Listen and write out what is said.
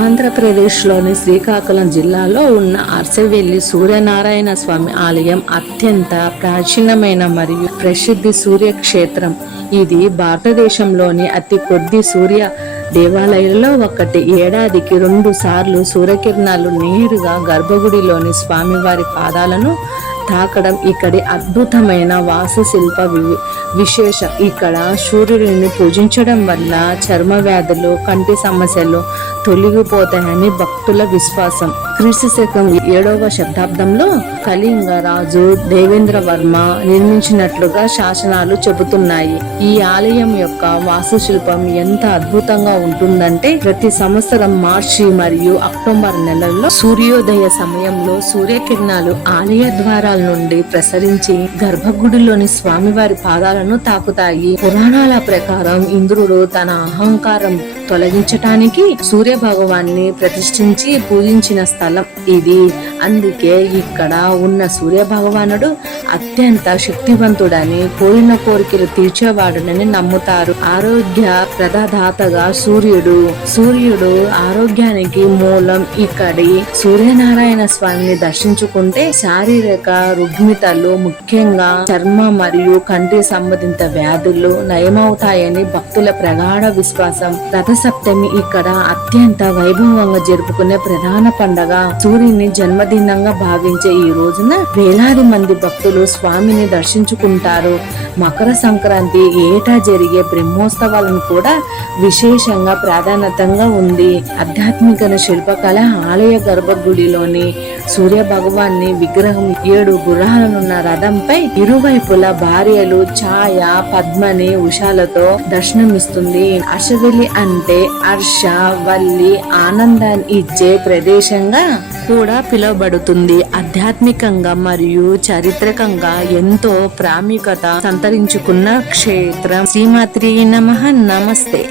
ఆంధ్రప్రదేశ్లోని శ్రీకాకుళం జిల్లాలో ఉన్న అరసవెల్లి సూర్యనారాయణ స్వామి ఆలయం అత్యంత ప్రాచీనమైన మరియు ప్రసిద్ధి సూర్యక్షేత్రం. ఇది భారతదేశంలోని అతి కొద్ది సూర్య దేవాలయాల్లో ఒకటి. ఏడాదికి 2 సార్లు సూర్యకిరణాలు నేరుగా గర్భగుడిలోని స్వామివారి పాదాలను తాకడం ఇక్కడి అద్భుతమైన వాస్తుశిల్ప విశేషం. ఇక్కడ సూర్యుడిని పూజించడం వల్ల చర్మ వ్యాధులు, కంటి సమస్యలు తొలగిపోతాయని భక్తుల విశ్వాసం. క్రీస్తు శకం 7వ శతాబ్దంలో కళింగ రాజు దేవేంద్ర వర్మ నిర్మించినట్లుగా శాసనాలు చెబుతున్నాయి. ఈ ఆలయం యొక్క వాస్తుశిల్పం ఎంత అద్భుతంగా ఉంటుందంటే ప్రతి సంవత్సరం మార్చి మరియు అక్టోబర్ నెలల్లో సూర్యోదయ సమయంలో సూర్యకిరణాలు ఆలయ ద్వారాల నుండి ప్రసరించి గర్భగుడిలోని స్వామివారి పాదాలను తాకుతాయి. పురాణాల ప్రకారం ఇంద్రుడు తన అహంకారం తొలగించటానికి సూర్య భగవాన్ని ప్రతిష్ఠించి పూజించిన స్థలం ఇది. అందుకే ఇక్కడ ఉన్న సూర్య భగవానుడు అత్యంత శక్తివంతుడని, కోరిన కోరికలు తీర్చేవాడునని నమ్ముతారు. ఆరోగ్య ప్రదాతగా సూర్యుడు ఆరోగ్యానికి మూలం. ఇక్కడి సూర్యనారాయణ స్వామిని దర్శించుకుంటే శారీరక రుగ్మతలు, ముఖ్యంగా చర్మ మరియు కంటి సంబంధిత వ్యాధులు నయమవుతాయని భక్తుల ప్రగాఢ విశ్వాసం. రథసప్తమి ఇక్కడ అత్యంత వైభవంగా జరుపుకునే ప్రధాన పండగ. సూర్యుని జన్మదినంగా భావించే ఈ రోజున వేలాది మంది భక్తులు స్వామిని దర్శించుకుంటారు. మకర సంక్రాంతి ఏటా జరిగే బ్రహ్మోత్సవాలను కూడా విశేషంగా ప్రాధాన్యతగా ఉంది. ఆధ్యాత్మిక శిల్పకళ ఆలయ గర్భగుడిలోని సూర్య భగవాన్ని విగ్రహం 7 గుర్రాలనున్న రథంపై ఇరువైపులా భార్యలు ఛాయ, పద్మని, ఉషాలతో దర్శనమిస్తుంది. అరసవెల్లి అంటే హర్ష, వల్లి, ఆనందాన్ని ఇచ్చే ప్రదేశంగా కూడా పిలువబడుతుంది. ఆధ్యాత్మికంగా మరియు చారిత్రకంగా ఎంతో ప్రాముఖ్యత సంతరించుకున్న క్షేత్రం. శ్రీమాత్రే నమః. నమస్తే.